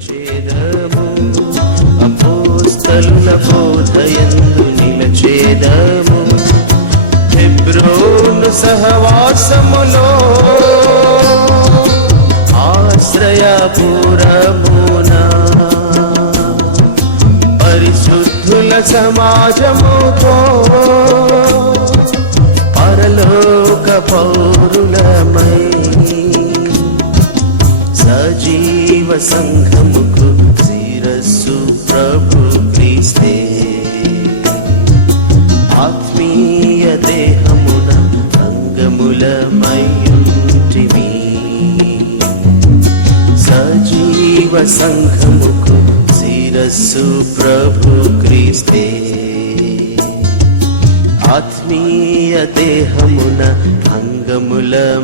నిలిచేదము, అపోస్తలుల బోధయందు నిలిచేదము, హెబ్రోను సహవాసములో ఆశ్రయపురమున పరిశుద్ధుల సమాజముతో పరలోక పౌరులమై సజీవ సంఘముకు శిరస్సు ప్రభు క్రీస్తే, ఆత్మీయ దేహమున అంగములమయుంటిమి. సజీవ సంఘముకు శిరస్సు ప్రభు క్రీస్తే, ఆత్మీయ దేహమున అంగములమయుంటిమి.